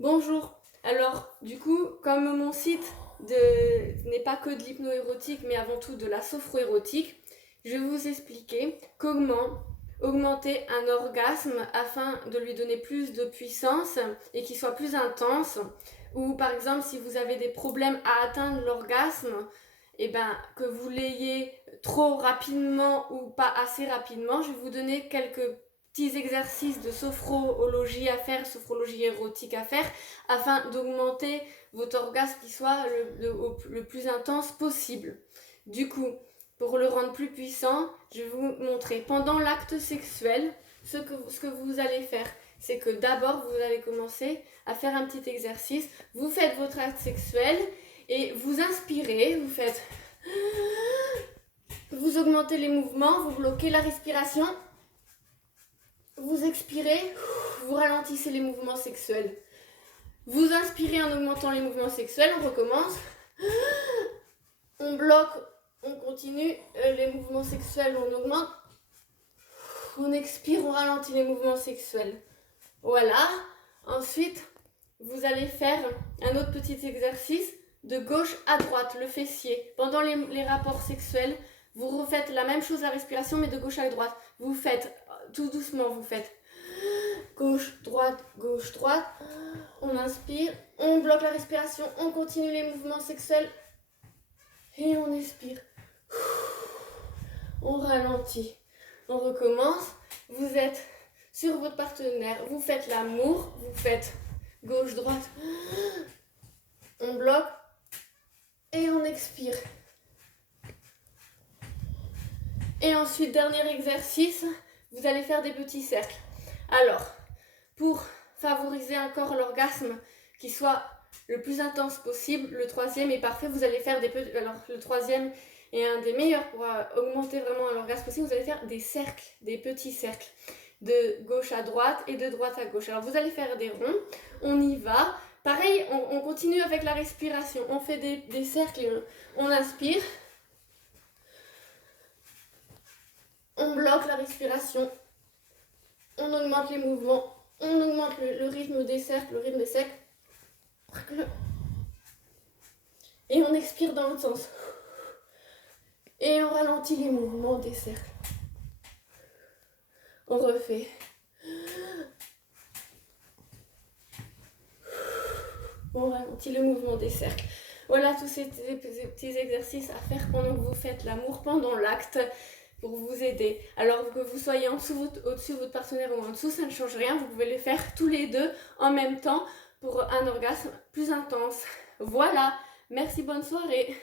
Bonjour. Alors, du coup, comme mon site n'est pas que de l'hypno-érotique, mais avant tout de la sophro-érotique, je vais vous expliquer comment augmenter un orgasme afin de lui donner plus de puissance et qu'il soit plus intense. Ou par exemple, si vous avez des problèmes à atteindre l'orgasme, que vous l'ayez trop rapidement ou pas assez rapidement, je vais vous donner quelques petits exercices de sophrologie à faire, sophrologie érotique à faire, afin d'augmenter votre orgasme qui soit le plus intense possible. Du coup, pour le rendre plus puissant, je vais vous montrer pendant l'acte sexuel ce que vous allez faire. C'est que d'abord, vous allez commencer à faire un petit exercice. Vous faites votre acte sexuel et vous inspirez, vous augmentez les mouvements, vous bloquez la respiration. Vous expirez, vous ralentissez les mouvements sexuels. Vous inspirez en augmentant les mouvements sexuels, on recommence. On bloque, on continue les mouvements sexuels, on augmente. On expire, on ralentit les mouvements sexuels. Voilà. Ensuite, vous allez faire un autre petit exercice de gauche à droite, le fessier. Pendant les rapports sexuels, vous refaites la même chose, la respiration, mais de gauche à droite. Vous faites tout doucement, vous faites gauche, droite, on inspire, on bloque la respiration, on continue les mouvements sexuels et on expire, on ralentit, on recommence. Vous êtes sur votre partenaire, vous faites l'amour, vous faites gauche, droite, on bloque et on expire. Et ensuite, dernier exercice, vous allez faire des petits cercles. Alors, pour favoriser encore l'orgasme qui soit le plus intense possible, le troisième est parfait, vous allez faire des petits... Alors, le troisième est un des meilleurs pour augmenter vraiment l'orgasme possible, vous allez faire des cercles, des petits cercles, de gauche à droite et de droite à gauche. Alors, vous allez faire des ronds, on y va. Pareil, on continue avec la respiration, on fait des cercles, on inspire. On bloque la respiration, on augmente les mouvements, on augmente le rythme des cercles, le rythme des cercles. Et on expire dans l'autre sens. Et on ralentit les mouvements des cercles. On refait. On ralentit le mouvement des cercles. Voilà tous ces petits exercices à faire pendant que vous faites l'amour, pendant l'acte, pour vous aider. Alors que vous soyez au-dessus de votre partenaire ou en dessous, ça ne change rien. Vous pouvez les faire tous les deux en même temps pour un orgasme plus intense. Voilà, merci, bonne soirée.